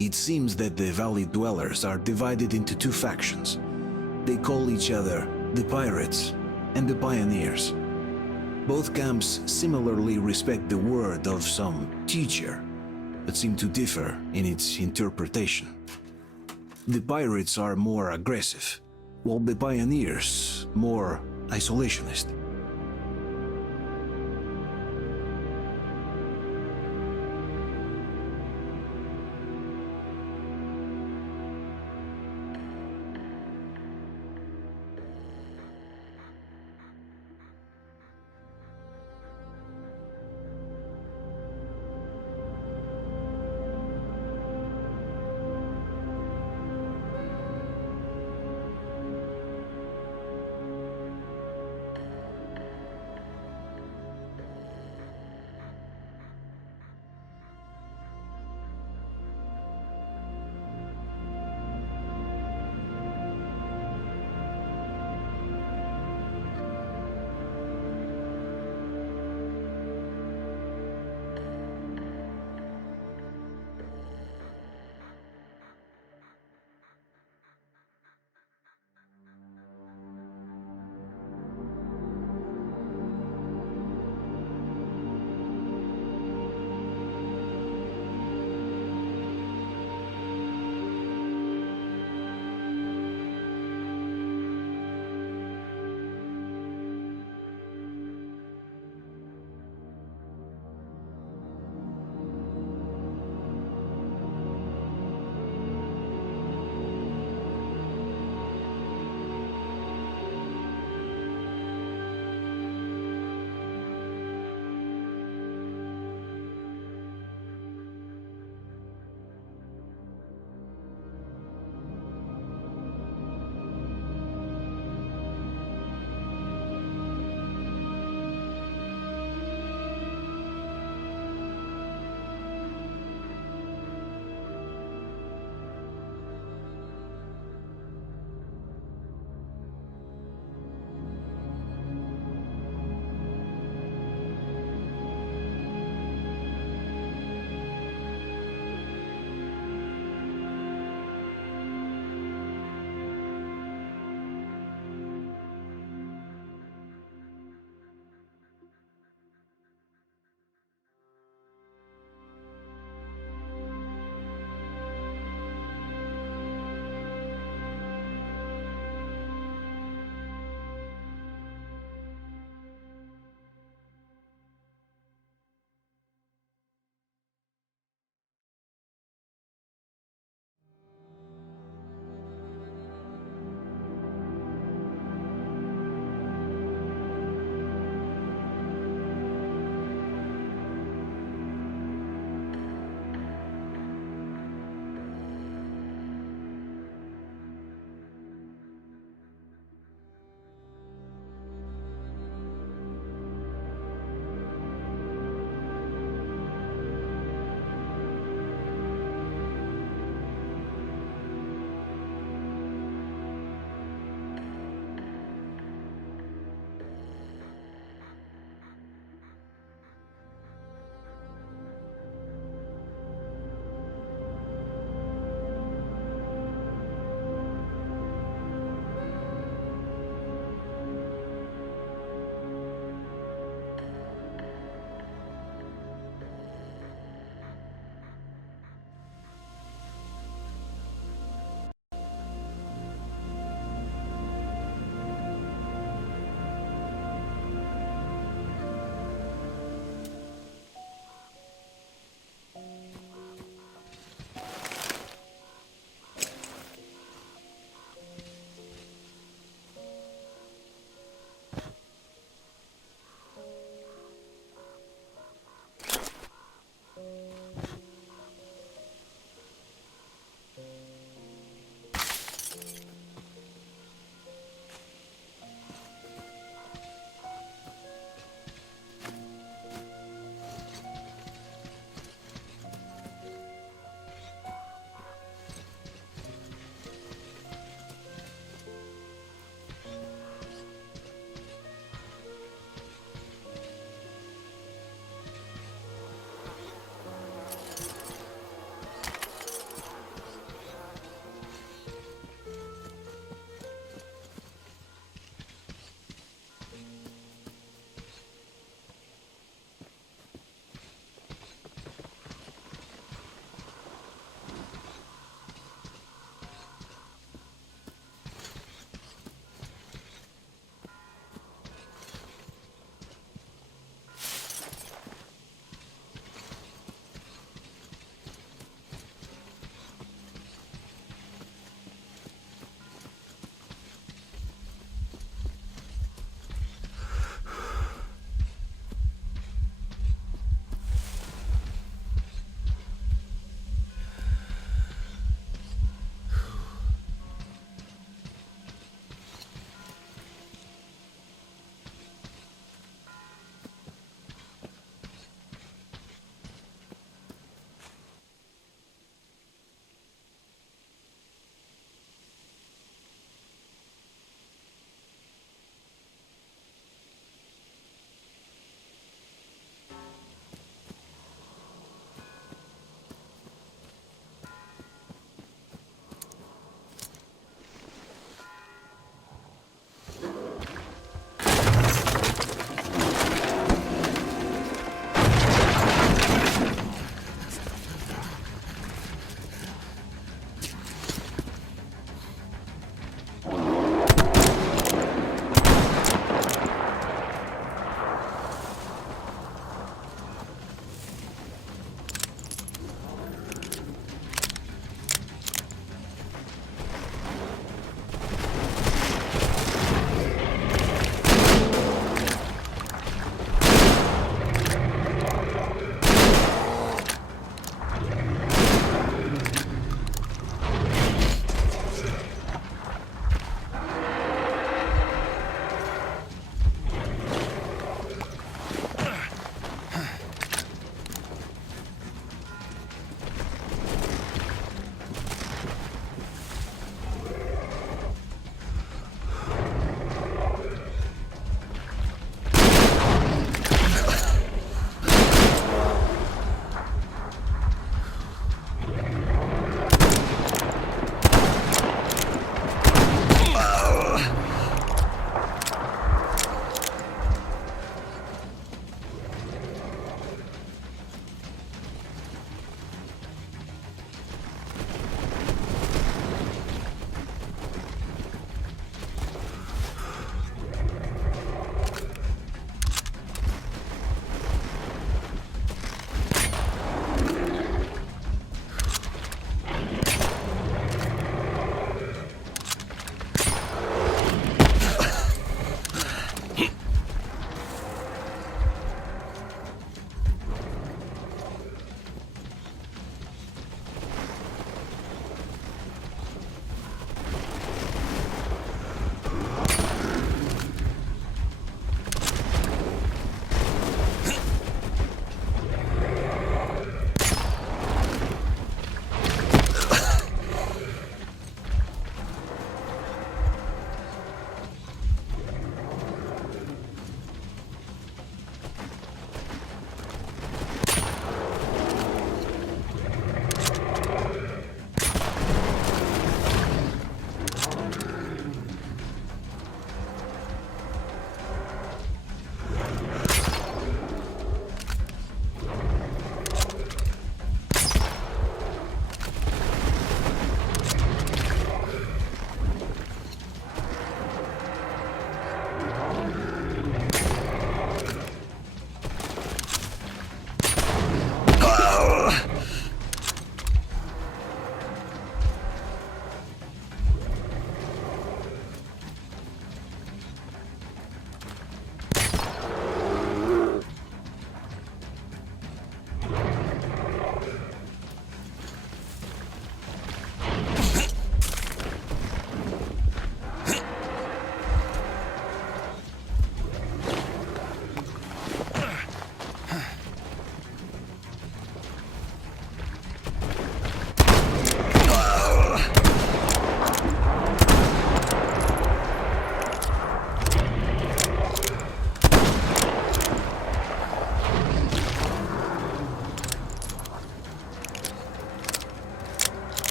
It seems that the valley dwellers are divided into two factions. They call each other the Pirates and the Pioneers. Both camps similarly respect the word of some teacher, but seem to differ in its interpretation. The Pirates are more aggressive, while the Pioneers more isolationist.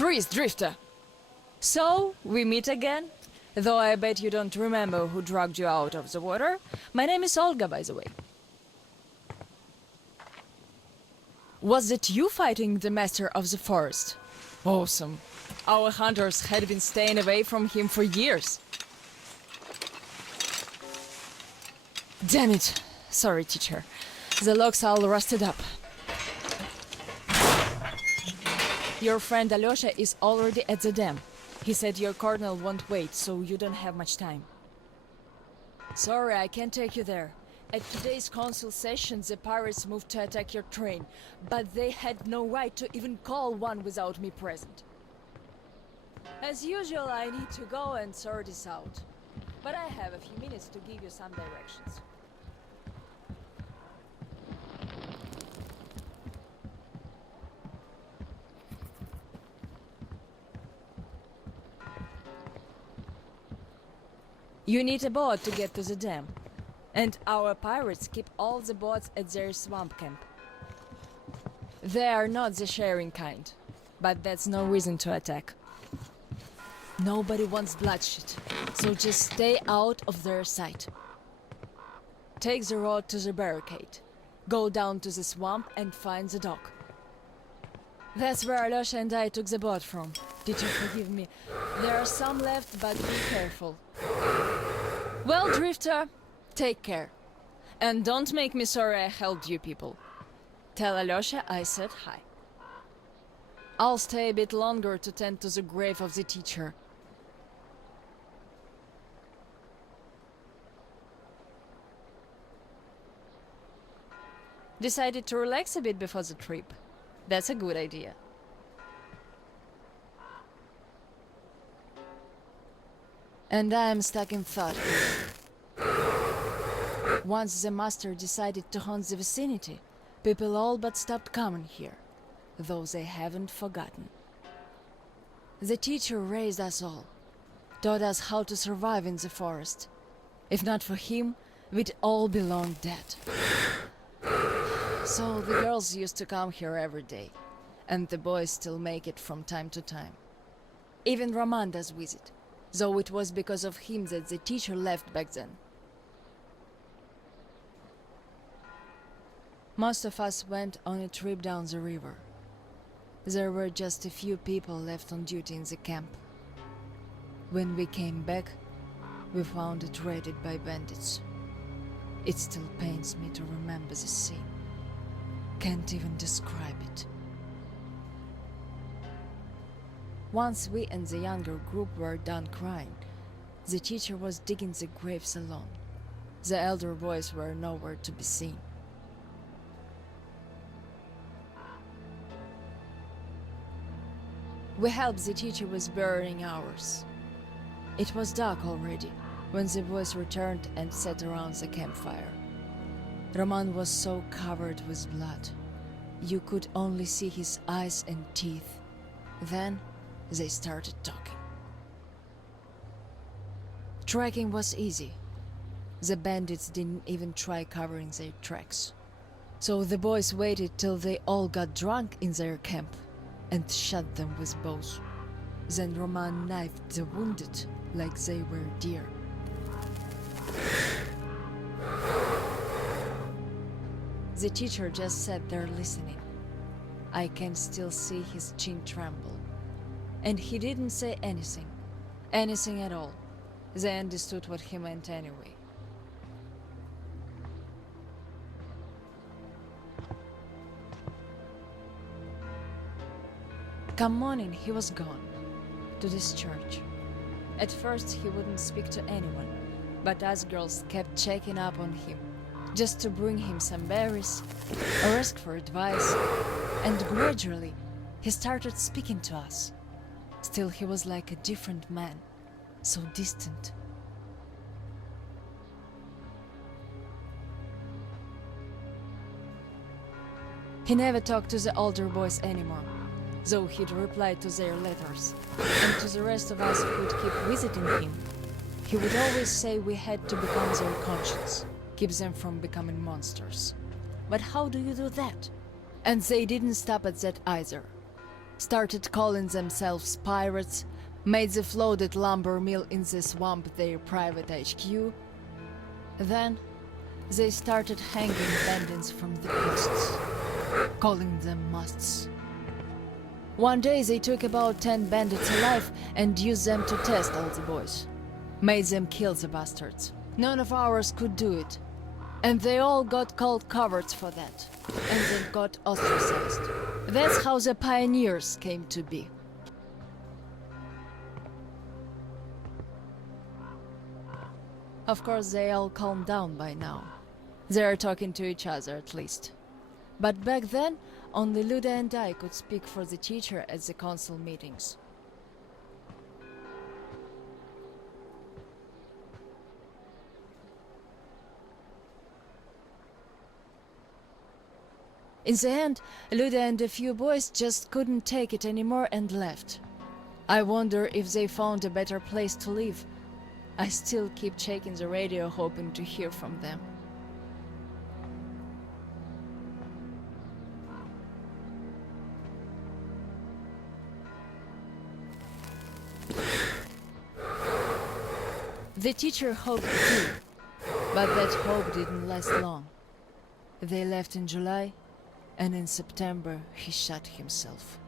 Freeze, Drifter! So, we meet again? Though I bet you don't remember who dragged you out of the water. My name is Olga, by the way. Was it you fighting the Master of the Forest? Awesome. Our hunters had been staying away from him for years. Damn it. Sorry, teacher. The locks all rusted up. Your friend Alyosha is already at the dam. He said your colonel won't wait, so you don't have much time. Sorry, I can't take you there. At today's council session, the pirates moved to attack your train, but they had no right to even call one without me present. As usual, I need to go and sort this out. But I have a few minutes to give you some directions. You need a boat to get to the dam. And our pirates keep all the boats at their swamp camp. They are not the sharing kind, but that's no reason to attack. Nobody wants bloodshed, so just stay out of their sight. Take the road to the barricade. Go down to the swamp and find the dock. That's where Alyosha and I took the boat from. Did you forgive me? There are some left, but be careful. Well, Drifter, take care. And don't make me sorry I helped you people. Tell Alyosha I said hi. I'll stay a bit longer to tend to the grave of the teacher. Decided to relax a bit before the trip. That's a good idea. And I'm stuck in thought here. Once the master decided to haunt the vicinity, people all but stopped coming here, though they haven't forgotten. The teacher raised us all, taught us how to survive in the forest. If not for him, we'd all be long dead. So the girls used to come here every day, and the boys still make it from time to time. Even Roman does visit, though it was because of him that the teacher left back then. Most of us went on a trip down the river. There were just a few people left on duty in the camp. When we came back, we found it raided by bandits. It still pains me to remember the scene. Can't even describe it. Once we and the younger group were done crying, the teacher was digging the graves alone. The elder boys were nowhere to be seen. We helped the teacher with burying ours. It was dark already when the boys returned and sat around the campfire. Roman was so covered with blood. You could only see his eyes and teeth. Then they started talking. Tracking was easy. The bandits didn't even try covering their tracks. So the boys waited till they all got drunk in their camp and shot them with bows. Then Roman knifed the wounded like they were deer. The teacher just sat there listening. I can still see his chin tremble. And he didn't say anything. Anything at all. They understood what he meant anyway. Come morning, he was gone. To this church. At first he wouldn't speak to anyone, but us girls kept checking up on him, just to bring him some berries, or ask for advice, and gradually he started speaking to us. Still he was like a different man, so distant. He never talked to the older boys anymore, though he'd reply to their letters, and to the rest of us who'd keep visiting him. He would always say we had to become their conscience, keep them from becoming monsters. But how do you do that? And they didn't stop at that either. started calling themselves pirates, made the floated lumber mill in the swamp their private HQ. Then they started hanging bandits from the coasts, calling them musts. One day they took about 10 bandits alive and used them to test all the boys. Made them kill the bastards. None of ours could do it. And they all got called cowards for that. And then got ostracized. That's how the pioneers came to be. Of course, they all calmed down by now. They are talking to each other at least. But back then, only Luda and I could speak for the teacher at the council meetings. In the end, Luda and a few boys just couldn't take it anymore and left. I wonder if they found a better place to live. I still keep checking the radio hoping to hear from them. The teacher hoped too, but that hope didn't last long. They left in July, and in September he shot himself.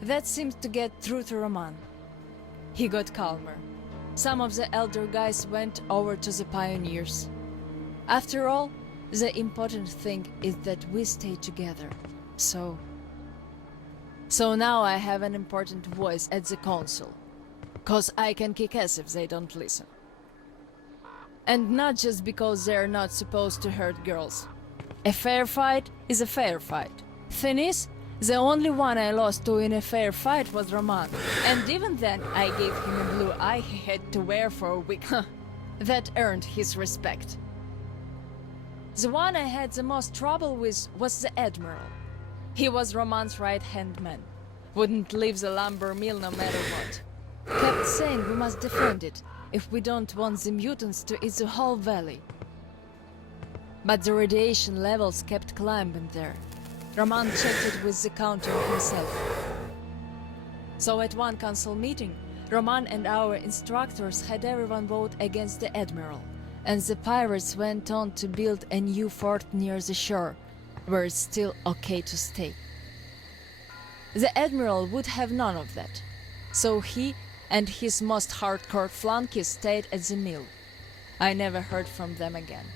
That seemed to get through to Roman. He got calmer. Some of the elder guys went over to the pioneers. After all, the important thing is that we stay together. So now I have an important voice at the council. 'Cause I can kick ass if they don't listen. And not just because they're not supposed to hurt girls. A fair fight is a fair fight. Thing is, the only one I lost to in a fair fight was Roman. And even then, I gave him a blue eye he had to wear for a week. That earned his respect. The one I had the most trouble with was the Admiral. He was Roman's right-hand man. Wouldn't leave the lumber mill no matter what. Kept saying we must defend it, if we don't want the mutants to eat the whole valley. But the radiation levels kept climbing there. Roman checked it with the counter himself. So at one council meeting, Roman and our instructors had everyone vote against the Admiral, and the pirates went on to build a new fort near the shore, where it's still okay to stay. The Admiral would have none of that, so he and his most hardcore flunkies stayed at the mill. I never heard from them again.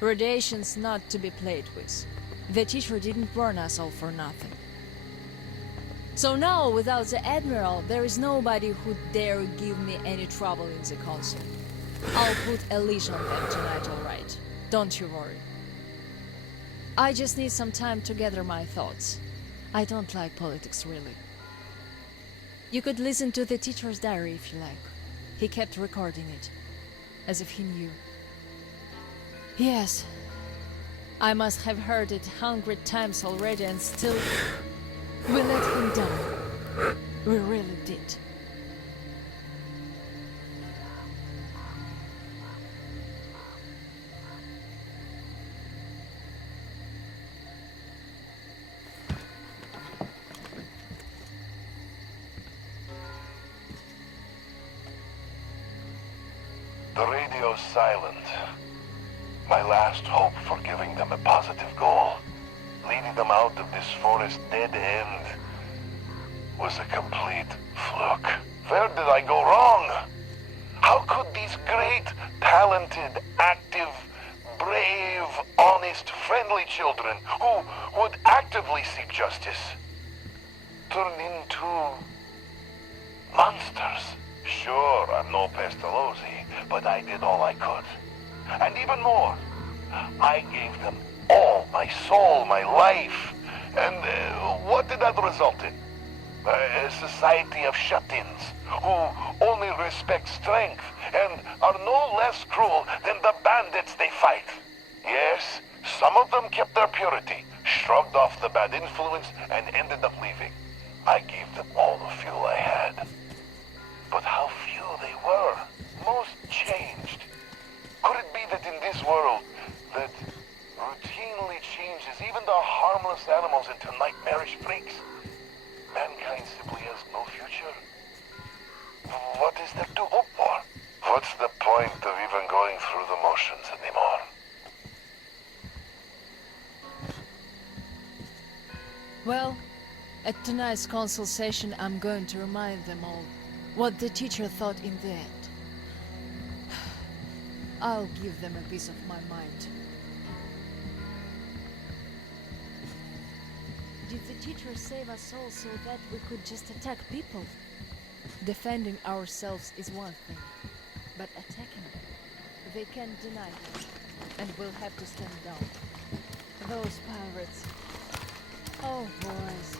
Radiation's not to be played with. The teacher didn't warn us all for nothing. So now, without the Admiral, there is nobody who'd dare give me any trouble in the council. I'll put a leash on them tonight, all right. Don't you worry. I just need some time to gather my thoughts. I don't like politics, really. You could listen to the teacher's diary if you like. He kept recording it, as if he knew. Yes, I must have heard it 100 times already and still... we let him down. We really did. The radio's silent. My last hope for giving them a positive goal, leading them out of this forest dead end, was a complete fluke. Where did I go wrong? How could these great, talented, active, brave, honest, friendly children who would actively seek justice turn into monsters? Sure, I'm no Pestalozzi, but I did all I could. And even more, I gave them all, my soul, my life. And what did that result in? A society of shut-ins who only respect strength and are no less cruel than the bandits they fight. Yes, some of them kept their purity, shrugged off the bad influence, and ended up leaving. I gave them all the fuel I had. But how few they were. Most changed. Could it be that in this world that routinely changes even the harmless animals into nightmarish freaks? mankind simply has no future? What is there to hope for? What's the point of even going through the motions anymore? Well, at tonight's council session, I'm going to remind them all what the teacher thought in the end. I'll give them a piece of my mind. Did the teacher save us all so that we could just attack people? Defending ourselves is one thing, but attacking, they can't deny that, and we'll have to stand down. Those pirates. Oh, boys.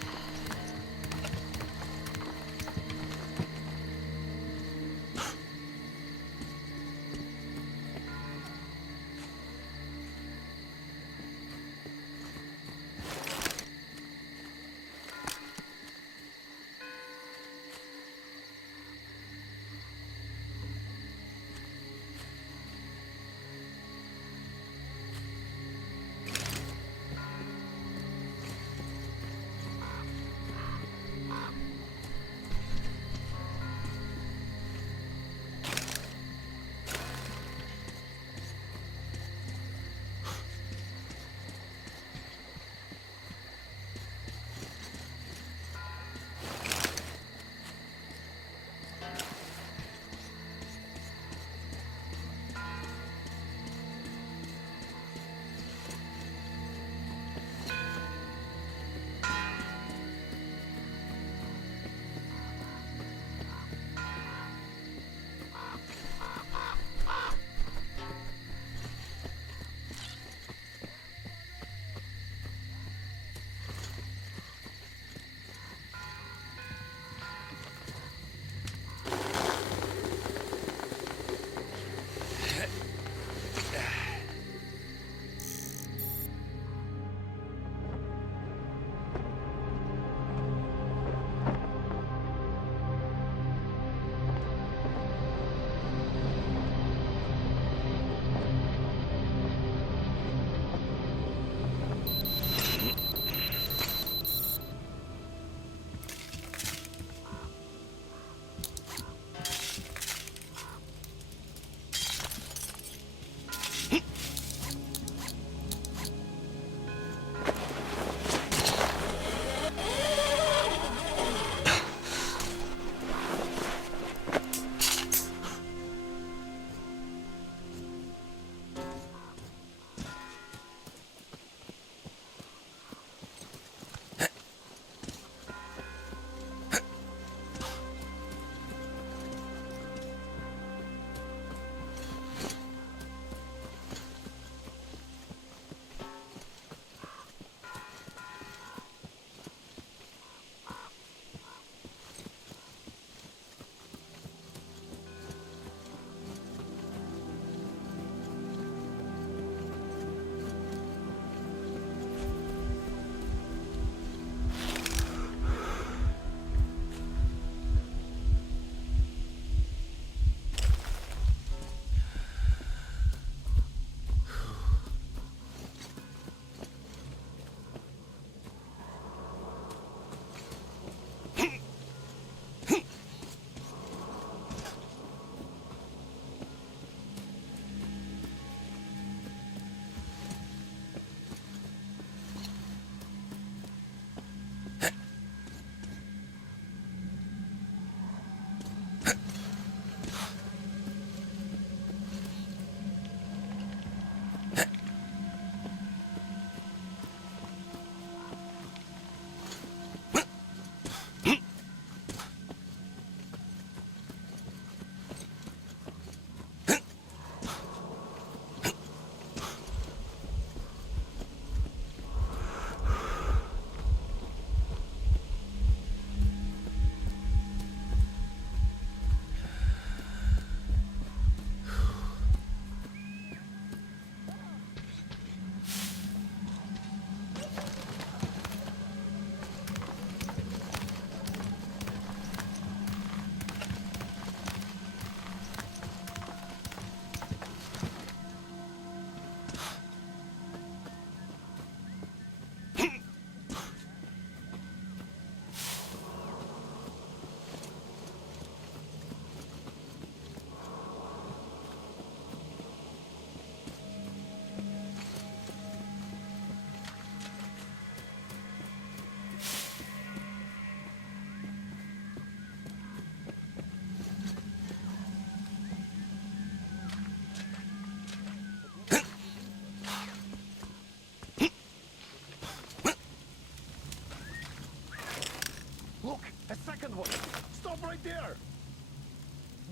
right there!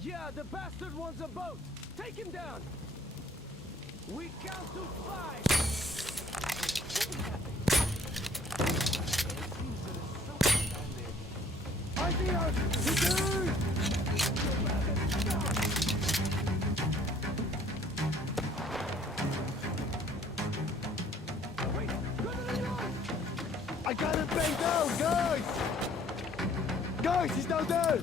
Yeah, the bastard wants a boat! Take him down! We count to 5! I see us! Return! I got him banged down, guys! Guys, he's down there!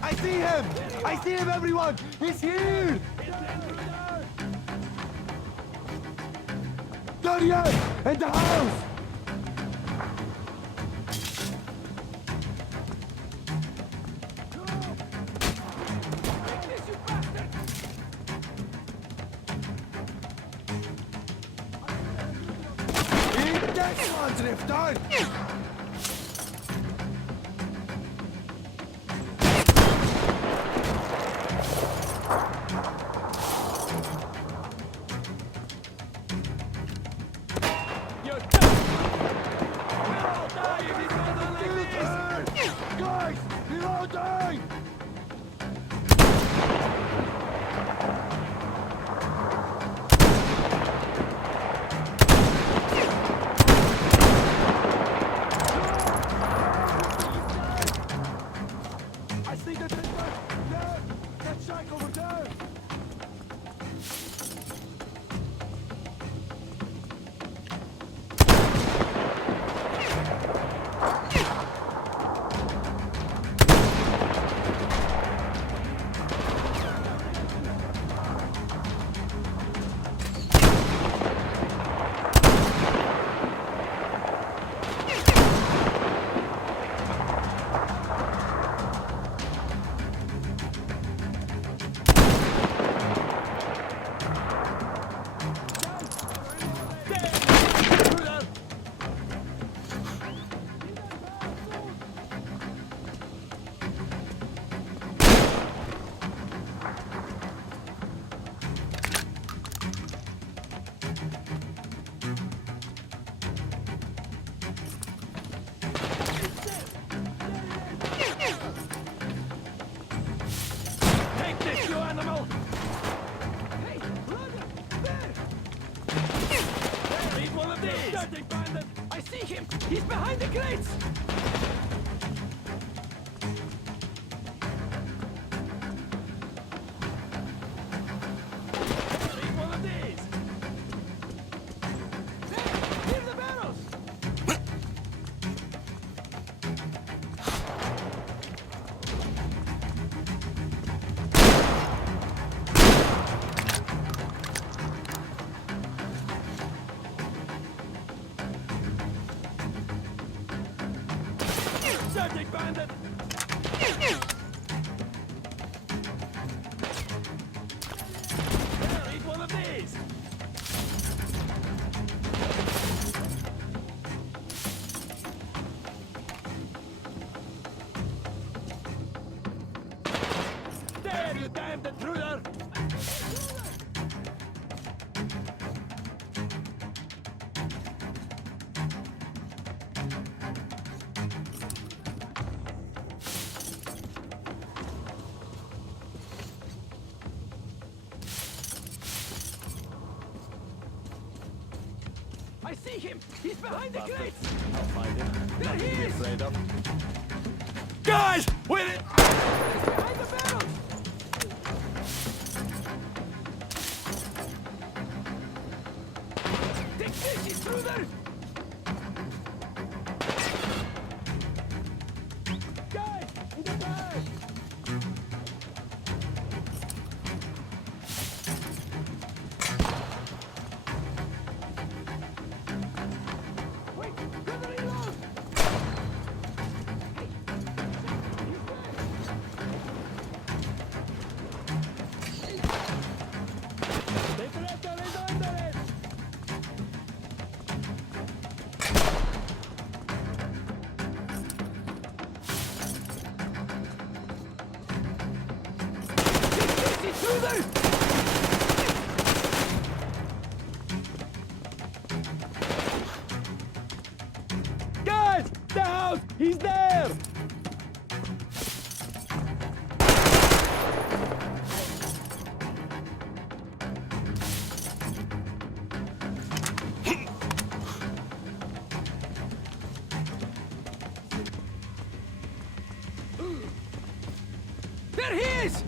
I see him! I see him, everyone! He's here! Darian! In the house! Eat that one, Drifter! You're done! We're all dying if it's not like this! Guys! We're all dying! I see the Drifter! There! That shack over there! Take this, you animal! Hey, brother! There! There, eat one of these! Dirty bandit! I see him! He's behind the crates! There, eat one of these! There! Near the barrels! Dirty bandit! There, eat one of these! There, you damned intruder! I see him! He's behind the crates! I'll find him. There he is! Afraid of. Guys! Wait it! He's behind the barrels! Take this, intruder! Guys! In the back! Wait! Gather reload! Intruder! There he is!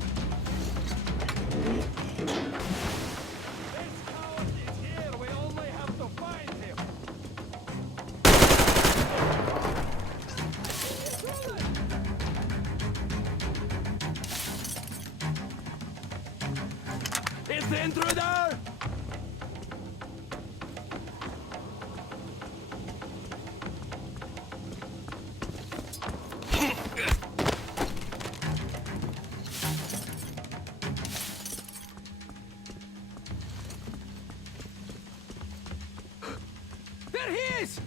It's the intruder! There he is!